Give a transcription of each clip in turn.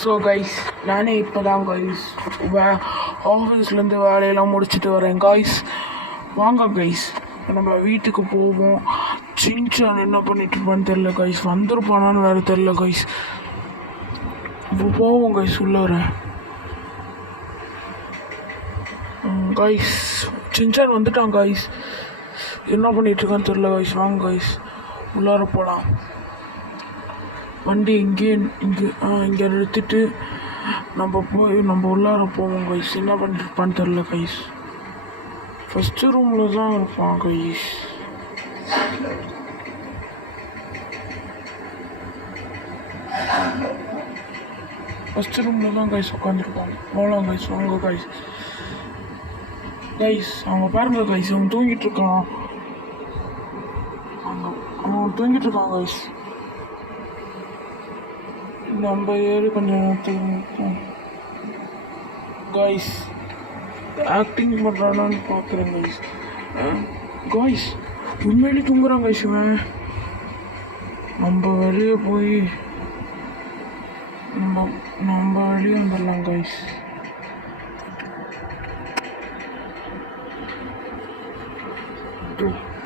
So guys, நானே இப்போ தான் கைஸ் ஆஃபீஸ்லேருந்து வேலையெல்லாம் முடிச்சுட்டு வரேன் கைஸ். வாங்க கைஸ், நம்ம வீட்டுக்கு போவோம். சின்சான் என்ன பண்ணிட்டு இருப்பான்னு தெரில கைஸ், வந்துருப்பானான்னு வேறு தெரில கைஸ். இப்போ போவோம் கைஸ், உள்ள வரேன் கைஸ். சின்சான் வந்துட்டான் கைஸ், என்ன பண்ணிகிட்ருக்கான்னு தெரில கைஸ். வாங்க கைஸ், உள்ளார போகலாம். வண்டி இங்கே நிறுத்திட்டு நம்ம உள்ளார போவோம் கைஸ். என்ன பண்ணிருப்பான்னு தெரில கைஸ். ஃபஸ்ட்டு ரூமில் தான் இருப்பான் கைஸ். ஃபஸ்ட்டு ரூமில் தான் கைஸ் உட்காந்துருப்பாங்க. போகலாம் கைஸ், வாங்க கைஸ். கைஸ் அவங்க பாருங்க கைஸ், அவன் தூங்கிட்டு இருக்கான் கைஸ். நம்ம ஏறி கொஞ்சம் நேரத்துக்கு கைஸ் ஆக்டிங் பண்ணுறானான்னு பார்க்குறேன் கைஸ். கைஸ் உண்மையிலே தூங்குறான் கைஸ். இவன் நம்ம வெளியே போய் நம்ம வெளியே வந்துடலாம் கைஸ்.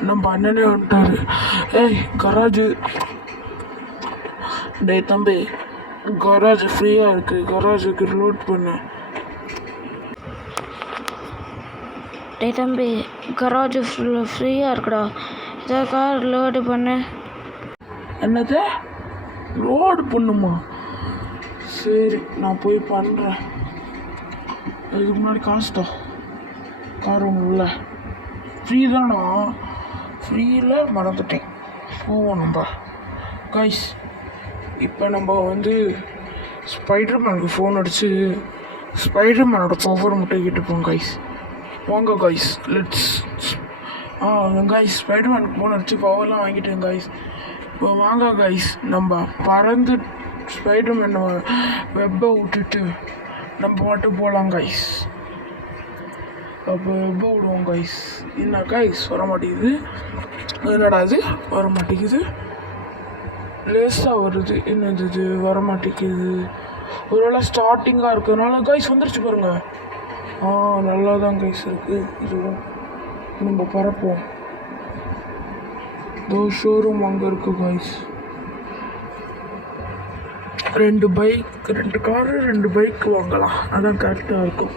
நம்ம அண்ணனே வந்துட்டாரு. ஏய் கராஜு, டே தம்பி, கராஜ் ஃப்ரீயாக இருக்குது, கராஜுக்கு லோட் பண்ணு. டே தம்பி, கராஜ் ஃப்ரீயாக இருக்குடா, இதை கார் லோடு பண்ணு. என்னது லோடு பண்ணுமா? சரி, நான் போய் பண்ணுறேன். இதுக்கு முன்னாடி காசுட்டா கார் ஒன்று உள்ள ஃப்ரீ தானா? ஃப்ரீயில் மறந்துட்டேன். போவோம் நம்ம கைஸ். இப்போ நம்ம ஸ்பைடர்மேனுக்கு ஃபோன் அடித்து ஸ்பைடர்மேனோட பவர் மட்டும் கேட்டுப்போம் கைஸ். வாங்க கைஸ், லெட்ஸ். கைஸ் ஸ்பைடர்மேனுக்கு ஃபோன் அடித்து பவர்லாம் வாங்கிட்டேன் கைஸ். இப்போ வாங்க கைஸ், நம்ம பறந்து ஸ்பைடர்மேனை வெப்பை விட்டுட்டு நம்ம மட்டும் போகலாம் கைஸ். அப்போ வெப்பை விடுவோம் கைஸ். என்ன கைஸ் வர மாட்டேங்குது? என்னடா அது வர மாட்டேங்குது? லேஸாக வருது. என்னது இது வர மாட்டேங்குது? ஒருவேளை ஸ்டார்டிங்காக இருக்கிறதுனால கைஸ் வந்துருச்சு பாருங்க. நல்லா தான் கைஸ் இருக்குது. இதுவும் நம்ம பறப்போம். இதோ ஷோரூம் அங்கே இருக்குது கைஸ். 2 காரு 2 பைக் வாங்கலாம், அதான் கரெக்டாக இருக்கும்.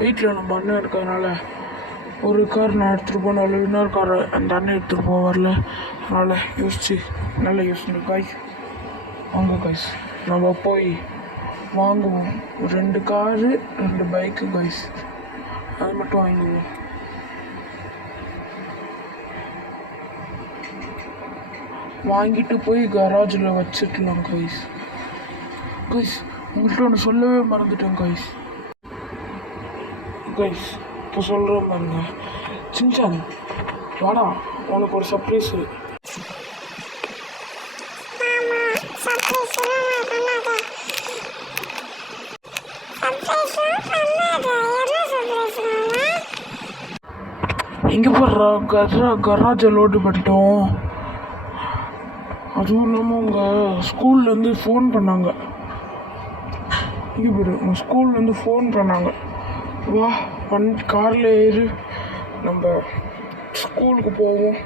வீட்டில் நம்ம அண்ணன் இருக்கிறதுனால ஒரு கார் நான் எடுத்துகிட்டு போனாலும் இன்னொரு காரை அந்த அண்ணன் எடுத்துகிட்டு போவார்ல, அதனால் நல்லா யோசிச்சு காய்ஸ். வாங்க காய்ஸ், நம்ம போய் வாங்குவோம். 2 காரு 2 பைக்கு காய்ஸ், அது மட்டும் வாங்குவோம். வாங்கிட்டு போய் கராஜில் வச்சுக்கலாம் காய்ஸ். உங்கள்கிட்ட ஒன்று சொல்லவே மறந்துட்டேன் காய்ஸ். இப்போ சொல்கிறேன் பாருங்க. சின்சான் வாடா, உனக்கு ஒரு சர்ப்ரைஸு. எங்கே போடுறா? கராஜை லோடு பண்ணிட்டோம். அதுவும் இல்லாமல் உங்கள் ஸ்கூல்லேருந்து ஃபோன் பண்ணாங்க. இங்கே போய்டு, உங்கள் ஸ்கூல்லேருந்து ஃபோன் பண்ணாங்க. வா காரில் ஏறு, நம்ம ஸ்கூலுக்கு போவோம்.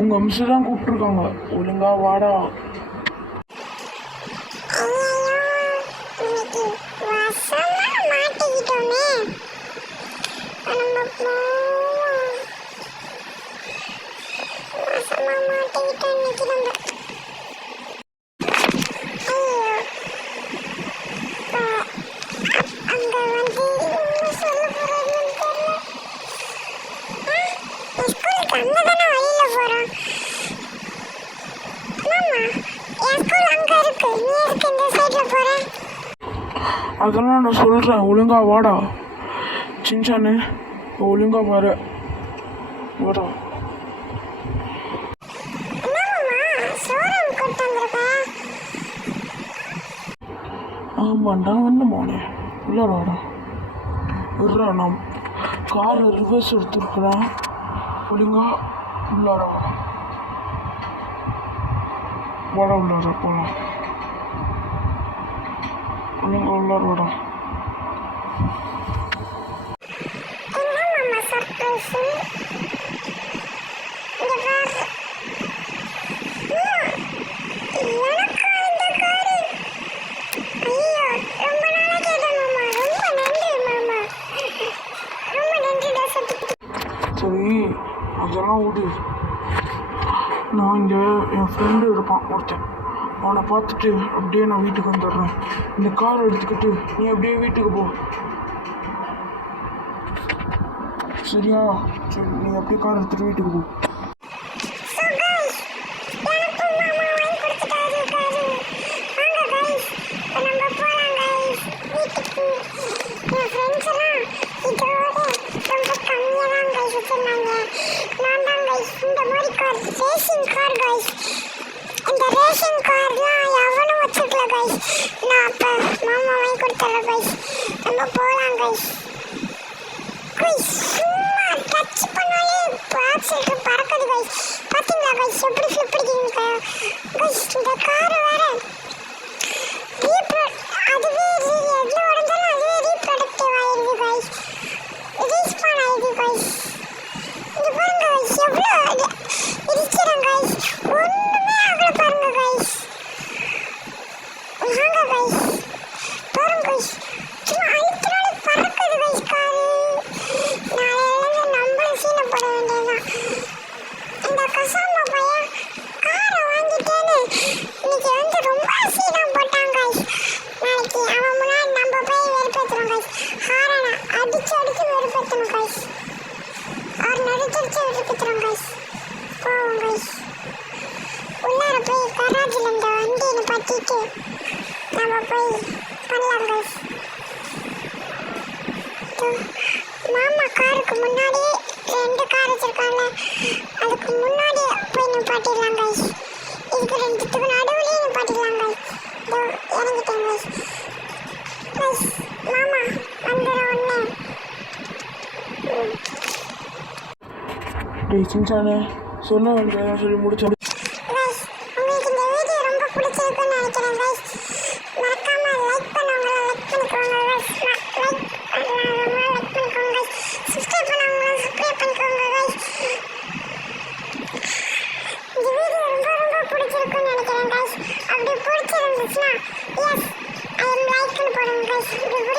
உங்கள் மிஸ்ஸு தான் கூப்பிட்ருக்காங்க, ஒழுங்கா வாடா. அங்கே தானே அதெல்லாம் நான் சொல்கிறேன், ஒழுங்கா வாடா. சின்சானு ஒழுங்கா வர வாடா. ஆமாண்டா, வந்து மோனே உள்ளார வாடா. விட்றா, நான் காரில் ரிவர்ஸ் எடுத்துருக்குறேன். ஒழுங்கா உள்ளார வாடா. வாடா உள்ளார போகலாம். ஒழுங்கா உள்ளார வாடா. சரி, அதெல்லாம் விடு. நான் இங்கே என் ஃப்ரெண்டு இருப்பான் ஒருத்தன், அவனை பார்த்துட்டு அப்படியே நான் வீட்டுக்கு வந்துடுறேன். இந்த கார் எடுத்துக்கிட்டு நீ அப்படியே வீட்டுக்கு போ, சரியா? சரி, நீ அப்படியே கார் எடுத்துகிட்டு வீட்டுக்கு போ. மாமா காருக்கு முன்னாடி 2 கார் வச்சிருக்காங்க, அதுக்கு முன்னாடி போய் நிப்பாட்டிடலாம் கைஸ். இதுக்கு 2த்துக்கு நடுவுலயே நிப்பாட்டிடலாம் கைஸ். இறங்கிட்டேன் கைஸ். கைஸ் மாமா வந்துட ஒன்று. டேய் சின்சானே, சொன்ன வேண்டியதான் சொல்லி முடிச்ச. கைஸ் உங்களுக்கு இந்த வீடியோ ரொம்ப பிடிச்சிருக்குன்னு நினைக்கிறேன் கைஸ். மறக்காம லைக் பண்ணவங்க லைக் பண்ணிக்கோங்க கைஸ். லைக் பண்ணவங்க லைக் பண்ணிக்கோங்க கைஸ். சப்ஸ்கிரைப் பண்ணவங்க சப்ஸ்கிரைப் பண்ணிக்கோங்க கைஸ். இந்த வீடியோ ரொம்ப பிடிச்சிருக்குன்னு நினைக்கிறேன் கைஸ். அப்படி பிடிச்சிருந்துச்சுன்னா எஸ் ஐ எம் லைக்னு போடுங்க கைஸ்.